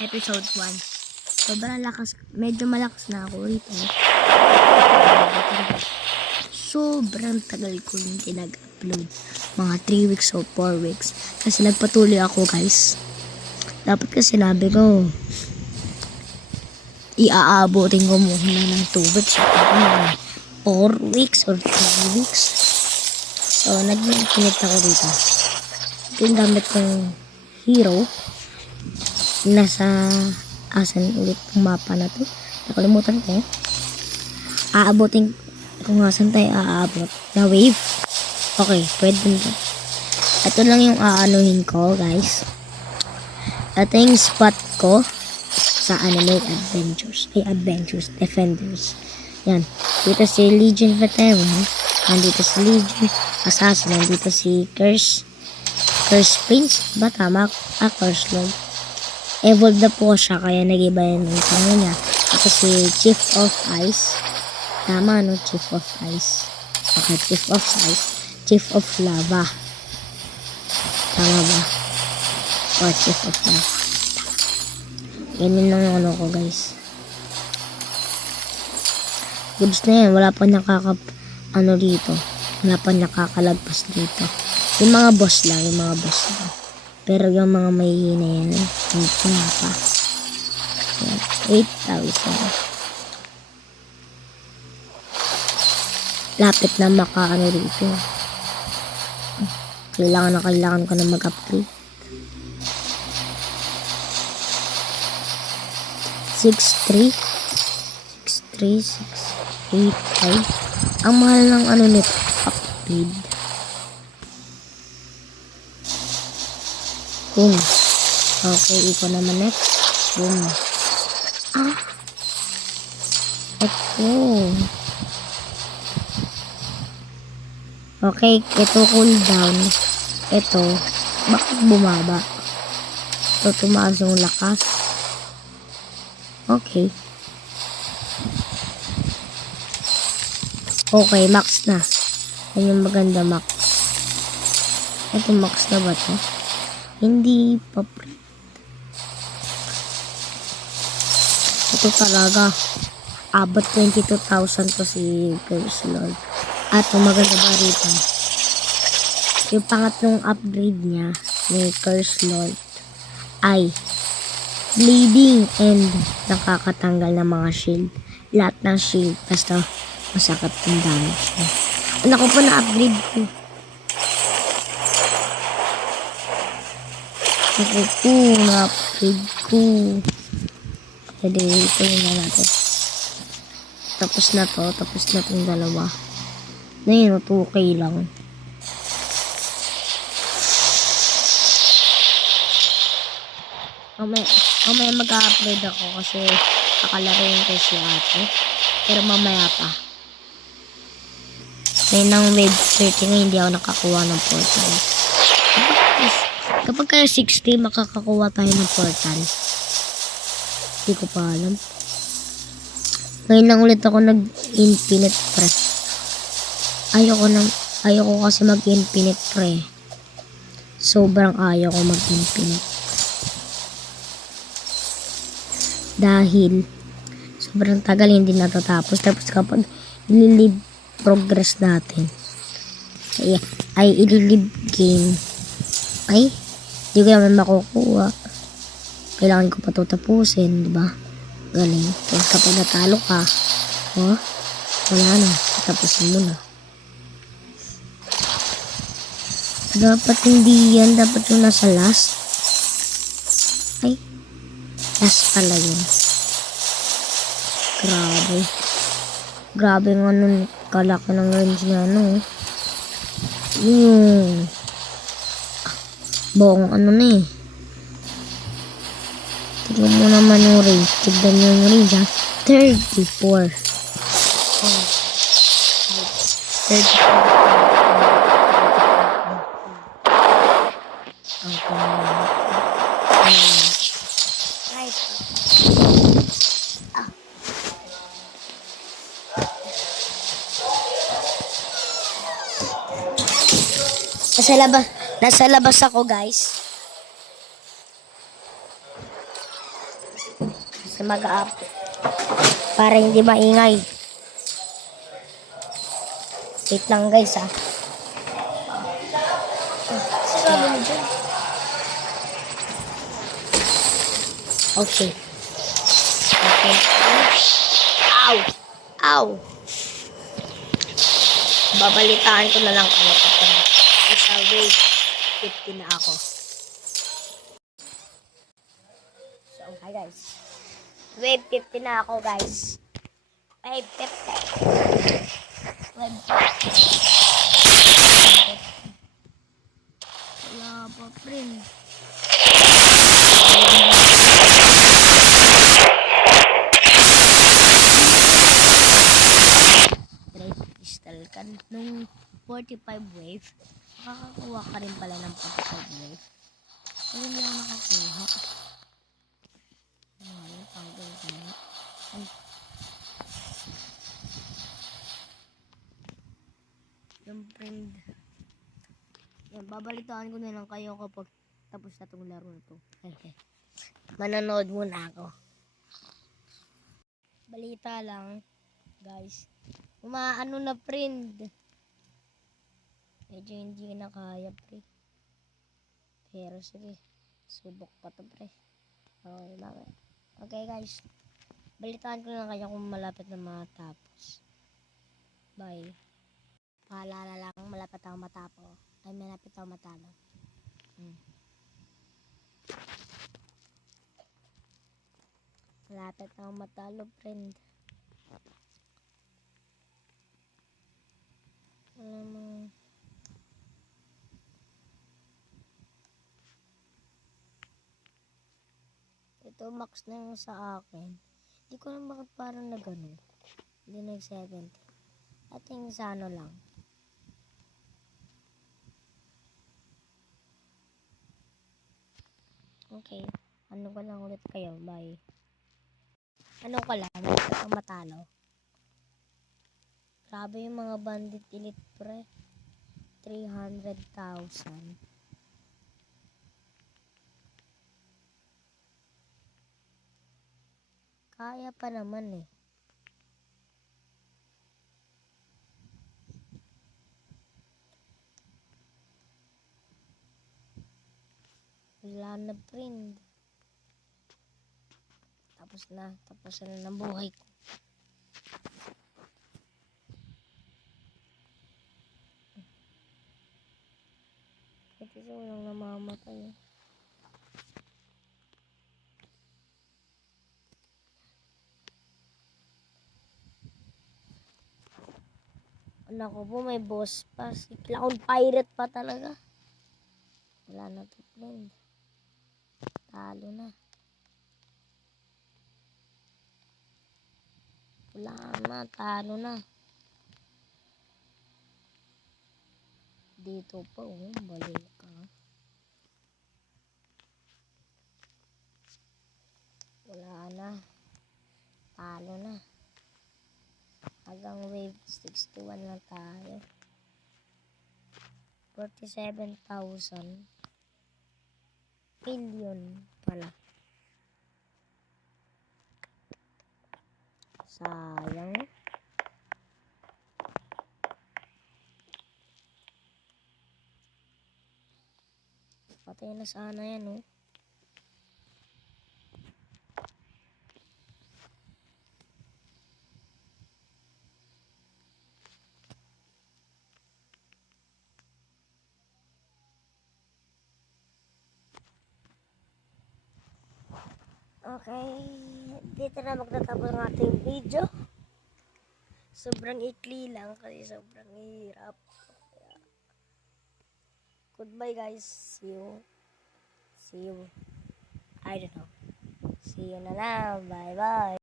Episode 1. Sobrang lakas, medyo malakas na ako rito. Sobrang tagal ko yung pinag-upload. Mga 3 weeks o 4 weeks. Kasi nagpatuloy ako, guys. Dapat kasi sinabi ko, iaabotin ko muna ng 2 weeks o 4 weeks or 3 weeks. So, nag-infinite ako dito. Ito yung gamit kong hero. Nasa asan ulit yung mapa na to. Nakalimutan ko. Aabotin kung asan tayo aabot. Na wave. Okay, pwede nito. Ito lang yung aanuhin ko, guys. Ito yung spot ko sa Animate Adventures. Adventures. Defenders. Yan. Dito si Legion Veteran. Nandito si Legion Assassin. Nandito si Curse Prince. Ba tama? Curse Lord. Evolve na po siya. Kaya nag-iba yun yung tango niya. Ito si Chief of Ice. Tama, no? Chief of Ice. Okay, Chief of Ice. Chief of Lava. Tama ba? O, Chief of Lava. Ganyan lang yung ano ko, guys. Goods na yan. Wala pa dito. Wala pa nakakalagpas dito. Yung mga boss lang. Pero yung mga may hina yan. Hindi na pa. 8,000. Lapit na dito. Kailangan ko na mag-upgrade. 6,3 6,8,5. Ang mahal ng nito. Upgrade. Boom. Okay, ito naman next. Boom. Ito. Okay, ito cooldown. Ito, bakit bumaba? Ito, tumaas yung lakas. Okay. Okay, max na. Yan yung maganda, max. Ito, max na ba to? Hindi pa. Ito talaga. Abot 22,000 to si Curse Lord. At maganda ba rito? Yung pangatlong upgrade niya ni Curse Lord ay bleeding and nakakatanggal ng mga shield. Lahat ng shield. Basta masakit yung damage niya. Ano ko pa na-upgrade ko? Na-upgrade ko. Pwede ito yun na natin. Tapos na to. Tapos na itong dalawa. Na yun, 2K lang. Mamaya mag-upload ako kasi kakalaruin ko si ate. Pero mamaya pa. May nang wave 30 nga hindi ako nakakuha ng portal. Kapag kaya 60, makakakuha tayo ng portal. Hindi ko pa alam. Ngayon lang ulit ako nag-infinite pre. Ayoko kasi mag-infinite pre. Sobrang ayaw ko mag-infinite. Dahil sobrang tagal hindi natatapos. Tapos kapag ililive progress natin ay ililive game ay hindi ko naman makukuha. Kailangan ko pa ito tapusin, diba? Galing. Tapos kapag natalo ka, wala na. Tapusin mo na. Dapat hindi yan. Dapat yung nasa last. Ay. Last pala yun. Grabe. Grabe nga nun. Kalaki ng range niya, no? Yung buong na eh. Tignan mo naman yung range. Tignan nyo yung range, ha? 34. 34. Sa labas. Nasa labas ako, guys. Kasi mag-up. Para hindi maingay. Wait lang, guys, ah. Sabi mo dyan. Okay. Okay. Ow! Ow! Babalitaan ko na lang kayo kapag isa wave 50 na ako. So, hi guys. Wave 50 na ako, guys. Wave 50. Wave 50. Wala pa, friend. Crystal ka nung 45 wave, makakakuha ka rin pala ng 45 wave. Pero hindi ako nakakuha. Ano, tanggal ka na. Yung friend. Yan, babalitaan ko na lang kayo kapag tapos na itong laro na ito. Okay. Manonood muna ako. Balita lang, guys. Umaano na, friend. Medyo hindi na kaya, pre. Pero sige, subok pa to, pre. Okay, bakit? Okay, guys. Balitaan ko lang kayo kung malapit na matapos. Bye. Paalala lang, malapit ako matapos. Ay, malapit ako matalo. Malapit ako matalo, friend. Alam mo, ito max na yung sa akin. Hindi ko alam bakit parang na gano'n. Hindi nag-70. I think sa ano lang. Okay. Ano ko lang ulit kayo. Bye. Ano ka lang? Malapit ako matalo. Grabe yung mga bandit elite, pre. 300,000. Kaya pa naman eh. Wala na, friend. Tapos na ng buhay ko. Ito siya walang namamatay. Anak ko po, may boss pa. Si Clown Pirate pa talaga. Wala na to, friend. Talo na. Wala na, talo na. Dito pa, oh, balik ka. Wala na. Talo na. Hanggang wave 61 lang tayo. 47,000 million pala. Sayang. Patay na sana yan, oh. Okay, dito na magtatapos ang ating video. Sobrang ikli lang kasi sobrang hirap. Goodbye, guys. See you. I don't know. See you na lang. Bye-bye.